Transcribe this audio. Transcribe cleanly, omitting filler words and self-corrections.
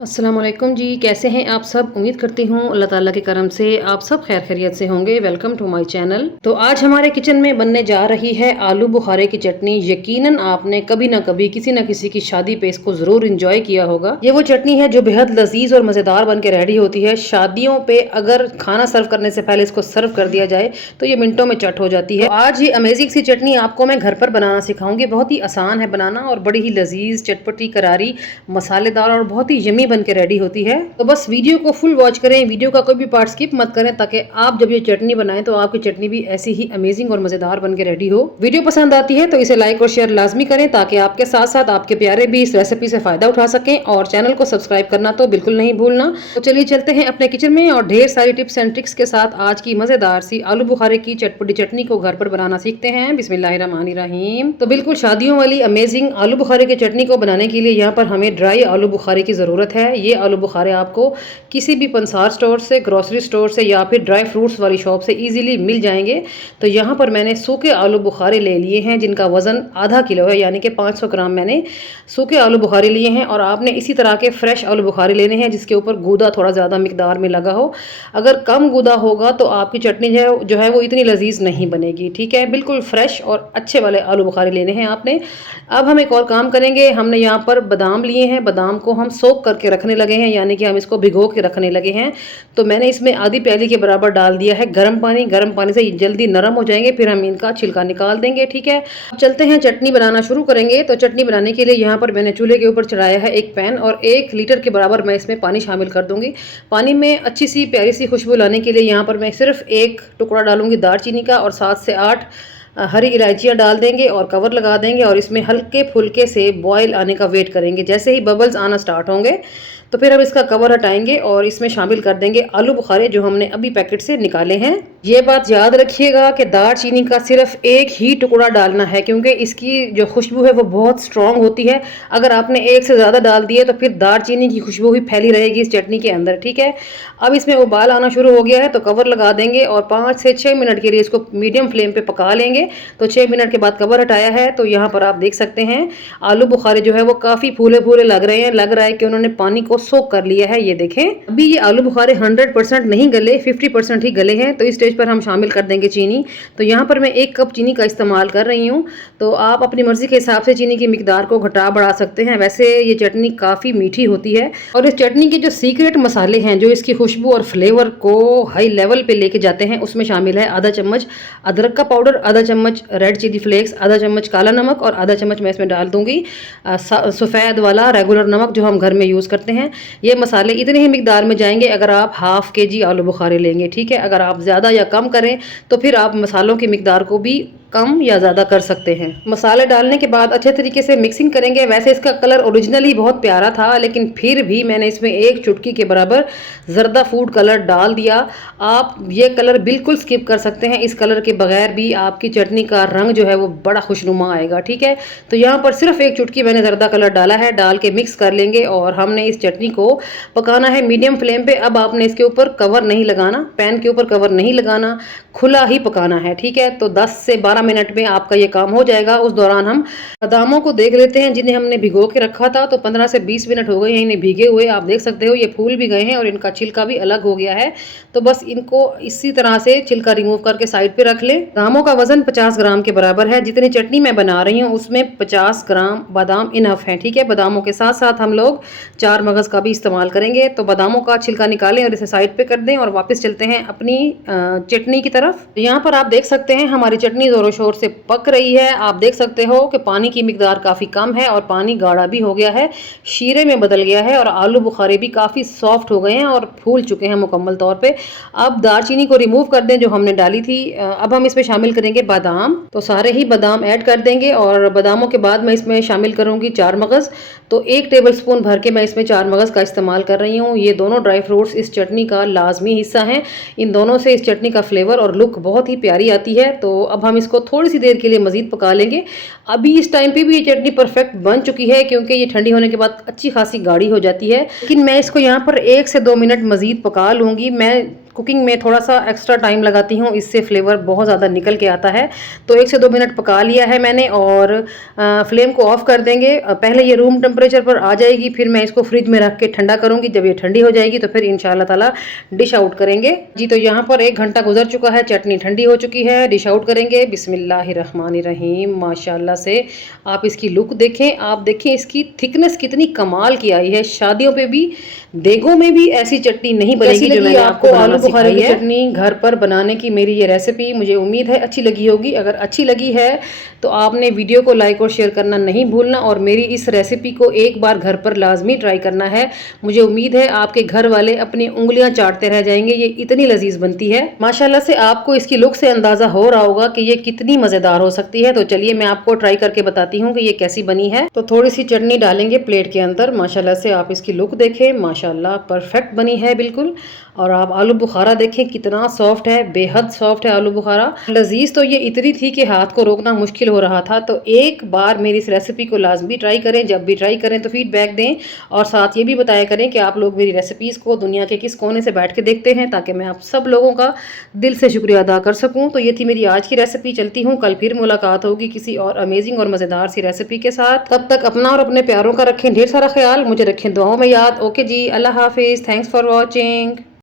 अस्सलाम वालेकुम जी, कैसे हैं आप सब? उम्मीद करती हूँ अल्लाह ताला के करम से आप सब खैर खैरियत से होंगे। Welcome to my channel. तो आज हमारे किचन में बनने जा रही है आलू बुखारे की चटनी। यकीनन आपने कभी ना कभी किसी न किसी की शादी पे इसको ज़रूर इंजॉय किया होगा। ये वो चटनी है जो बेहद लजीज और मज़ेदार बन के रेडी होती है। शादियों पे अगर खाना सर्व करने से पहले इसको सर्व कर दिया जाए तो ये मिनटों में चट हो जाती है। तो आज ये अमेजिंग सी चटनी आपको मैं घर पर बनाना सिखाऊंगी। बहुत ही आसान है बनाना और बड़ी ही लजीज, चटपटी, करारी, मसालेदार और बहुत ही यमी बन के रेडी होती है। तो बस वीडियो को फुल वॉच करें, वीडियो का कोई भी पार्ट स्किप मत करें ताकि आप जब ये चटनी बनाएं तो आपकी चटनी भी ऐसी ही अमेजिंग और मजेदार बन के रेडी हो। वीडियो पसंद आती है तो इसे लाइक और शेयर लाजमी करें ताकि आपके साथ साथ आपके प्यारे भी इस रेसिपी से फायदा उठा सकें, और चैनल को सब्सक्राइब करना तो बिल्कुल नहीं भूलना। तो चलिए चलते हैं अपने किचन में और ढेर सारी टिप्स एंड ट्रिक्स के साथ आज की मजेदार सी आलू बुखारे की चटपटी चटनी को घर पर बनाना सीखते हैं। बिस्मिल्लाहिर्रहमानिर्रहीम। तो बिल्कुल शादियों वाली अमेजिंग आलू बुखारे की चटनी को बनाने के लिए यहाँ पर हमें ड्राई आलू बुखारे की ज़रूरत है। ये आलू बुखारे आपको किसी भी पंसार स्टोर से, ग्रोसरी स्टोर से या फिर ड्राई फ्रूट्स वाली शॉप से इजीली मिल जाएंगे। तो यहाँ पर मैंने सूखे आलू बुखारे ले लिए हैं जिनका वज़न आधा किलो है, यानी कि 500 ग्राम मैंने सूखे आलू बुखारे लिए हैं। और आपने इसी तरह के फ्रेश आलू बुखारे लेने हैं जिसके ऊपर गूदा थोड़ा ज़्यादा मिकदार में लगा हो। अगर कम गूदा होगा तो आपकी चटनी जो है वो इतनी लजीज नहीं बनेगी। ठीक है, बिल्कुल फ्रेश और अच्छे वाले आलू बुखारे लेने हैं आपने। अब हम एक और काम करेंगे। हमने यहाँ पर बादाम लिए हैं, बादाम को हम सोक करके रखने लगे हैं, यानी कि हम इसको भिगो के रखने लगे हैं। तो मैंने इसमें आधी प्याली के बराबर डाल दिया है गर्म पानी। गर्म पानी से जल्दी नरम हो जाएंगे, फिर हम इनका छिलका निकाल देंगे। ठीक है, अब चलते हैं चटनी बनाना शुरू करेंगे। तो चटनी बनाने के लिए यहाँ पर मैंने चूल्हे के ऊपर चढ़ाया है एक पैन और 1 लीटर के बराबर मैं इसमें पानी शामिल कर दूंगी। पानी में अच्छी सी प्यारी सी खुशबू लाने के लिए यहाँ पर मैं सिर्फ 1 टुकड़ा डालूंगी दालचीनी का और 7 से 8 हरी इलायचियाँ डाल देंगे और कवर लगा देंगे और इसमें हल्के फुल्के से बॉयल आने का वेट करेंगे। जैसे ही बबल्स आना स्टार्ट होंगे तो फिर हम इसका कवर हटाएंगे और इसमें शामिल कर देंगे आलू बुखारे जो हमने अभी पैकेट से निकाले हैं। ये बात याद रखिएगा कि दालचीनी का सिर्फ 1 ही टुकड़ा डालना है क्योंकि इसकी जो खुशबू है वो बहुत स्ट्रांग होती है। अगर आपने 1 से ज़्यादा डाल दिए तो फिर दालचीनी की खुशबू ही फैली रहेगी इस चटनी के अंदर। ठीक है, अब इसमें उबाल आना शुरू हो गया है तो कवर लगा देंगे और 5 से 6 मिनट के लिए इसको मीडियम फ्लेम पे पका लेंगे। तो 6 मिनट के बाद कवर हटाया है तो यहाँ पर आप देख सकते हैं आलू बुखारे जो है वो काफ़ी फूले फूले लग रहे हैं। लग रहा है कि उन्होंने पानी को सोक कर लिया है। ये देखें, अभी ये आलू बुखारे 100% नहीं गले, 50% ही गले हैं। तो इस स्टेज पर हम शामिल कर देंगे चीनी। तो यहाँ पर मैं 1 कप चीनी का इस्तेमाल कर रही हूँ। तो आप अपनी मर्जी के हिसाब से चीनी की मिकदार को घटा बढ़ा सकते हैं। वैसे ये चटनी काफ़ी मीठी होती है और इस चटनी के जो सीक्रेट मसाले हैं जो इसकी खुशबू और फ्लेवर को हाई लेवल पे लेके जाते हैं उसमें शामिल है आधा चम्मच अदरक का पाउडर, आधा चम्मच रेड चिली फ्लेक्स, आधा चम्मच काला नमक और आधा चम्मच मैं इसमें डाल दूंगी सफ़ेद वाला रेगुलर नमक जो हम घर में यूज़ करते हैं। ये मसाले इतने ही मिकदार में जाएंगे अगर आप ½ kg आलू बुखारे लेंगे। ठीक है, अगर आप ज़्यादा या कम करें तो फिर आप मसालों की मिकदार को भी कम या ज़्यादा कर सकते हैं। मसाले डालने के बाद अच्छे तरीके से मिक्सिंग करेंगे। वैसे इसका कलर ओरिजिनली बहुत प्यारा था लेकिन फिर भी मैंने इसमें 1 चुटकी के बराबर ज़र्दा फूड कलर डाल दिया। आप ये कलर बिल्कुल स्किप कर सकते हैं, इस कलर के बगैर भी आपकी चटनी का रंग जो है वो बड़ा खुशनुमा आएगा। ठीक है, तो यहाँ पर सिर्फ 1 चुटकी मैंने ज़र्दा कलर डाला है। डाल के मिक्स कर लेंगे और हमने इस चटनी को पकाना है मीडियम फ्लेम पे। अब आपने इसके ऊपर कवर नहीं लगाना, पैन के ऊपर कवर नहीं लगाना, खुला ही पकाना है। ठीक है, तो 10 से 12 मिनट में आपका ये काम हो जाएगा। उस दौरान हम बादामों को देख लेते हैं जिन्हें हमने भिगो के रखा था। तो 15 से 20 मिनट हो गए हैं इन्हें भीगे हुए। आप देख सकते हो ये फूल भी गए हैं और इनका छिलका भी अलग हो गया है। तो बस इनको इसी तरह से छिलका रिमूव करके साइड पे रख लें। बादामों का वजन 50 ग्राम के बराबर है। जितनी चटनी मैं बना रही हूँ उसमें 50 ग्राम बादाम इनफ है। ठीक है, बादामों के साथ साथ हम लोग 4 मगज का भी इस्तेमाल करेंगे। तो बादामों का छिलका निकालें और इसे साइड पे कर दें और वापस चलते हैं अपनी चटनी की तरफ। यहाँ पर आप देख सकते हैं हमारी चटनी जोरों शोर से पक रही है। आप देख सकते हो कि पानी की मिकदार काफ़ी कम है और पानी गाढ़ा भी हो गया है, शीरे में बदल गया है और आलू बुखारे भी काफ़ी सॉफ्ट हो गए हैं और फूल चुके हैं मुकम्मल तौर पे। अब दालचीनी को रिमूव कर दें जो हमने डाली थी। अब हम इसमें शामिल करेंगे बादाम। तो सारे ही बादाम ऐड कर देंगे और बादामों के बाद मैं इसमें शामिल करूँगी 4 मगज़। तो 1 टेबलस्पून भर के मैं इसमें 4 मगज़ का इस्तेमाल कर रही हूँ। ये दोनों ड्राई फ्रूट्स इस चटनी का लाजमी हिस्सा हैं। इन दोनों से इस चटनी का फ्लेवर और लुक बहुत ही प्यारी आती है। तो अब हम इसको थोड़ी सी देर के लिए मज़ीद पका लेंगे। अभी इस टाइम पे भी ये चटनी परफेक्ट बन चुकी है क्योंकि ये ठंडी होने के बाद अच्छी खासी गाढ़ी हो जाती है। लेकिन मैं इसको यहाँ पर 1 से 2 मिनट मज़ीद पका लूँगी। मैं कुकिंग में थोड़ा सा एक्स्ट्रा टाइम लगाती हूँ, इससे फ्लेवर बहुत ज़्यादा निकल के आता है। तो 1 से 2 मिनट पका लिया है मैंने और फ्लेम को ऑफ कर देंगे। पहले ये रूम टेम्परेचर पर आ जाएगी, फिर मैं इसको फ्रिज में रख के ठंडा करूँगी। जब ये ठंडी हो जाएगी तो फिर इंशाल्लाह ताला डिश आउट करेंगे जी। तो यहाँ पर 1 घंटा गुजर चुका है, चटनी ठंडी हो चुकी है, डिश आउट करेंगे। बिस्मिल्लाहिर्रहमानिर्रहीम। माशाल्लाह से आप इसकी लुक देखें, आप देखें इसकी थिकनेस कितनी कमाल की आई है। शादियों पे भी, देगों में भी ऐसी चटनी नहीं बनेगी जो मैंने आपको आलू बुखारे की चटनी घर पर बनाने की मेरी ये रेसिपी, मुझे उम्मीद है अच्छी लगी होगी। अगर अच्छी लगी है तो आपने वीडियो को लाइक और शेयर करना नहीं भूलना और मेरी इस रेसिपी को एक बार घर पर लाजमी ट्राई करना है। मुझे उम्मीद है आपके घर वाले अपनी उंगलियां चाटते रह जाएंगे, ये इतनी लजीज बनती है। माशाल्लाह से आपको इसकी लुक से अंदाजा हो रहा होगा कि ये कितनी मजेदार हो सकती है। तो चलिए मैं आपको ट्राई करके बताती हूँ कि ये कैसी बनी है। तो थोड़ी सी चटनी डालेंगे प्लेट के अंदर। माशाल्लाह से आप इसकी लुक देखें, माशाल्लाह परफेक्ट बनी है बिल्कुल। और आप आलू बुखारा देखें कितना सॉफ्ट है, बेहद सॉफ्ट है आलू बुखारा। लजीज तो ये इतनी थी कि हाथ को रोकना मुश्किल हो रहा था। तो एक बार मेरी इस रेसिपी को लाजमी ट्राई करें, जब भी ट्राई करें तो फीडबैक दें और साथ ये भी बताया करें कि आप लोग मेरी रेसिपीज़ को दुनिया के किस कोने से बैठ के देखते हैं, ताकि मैं आप सब लोगों का दिल से शुक्रिया अदा कर सकूं। तो ये थी मेरी आज की रेसिपी। चलती हूँ, कल फिर मुलाकात होगी किसी और अमेजिंग और मज़ेदार सी रेसिपी के साथ। तब तक अपना और अपने प्यारों का रखें ढेर सारा ख्याल, मुझे रखें दुआओं में याद। ओके जी, अल्लाह हाफिज़, थैंक्स फॉर वॉचिंग।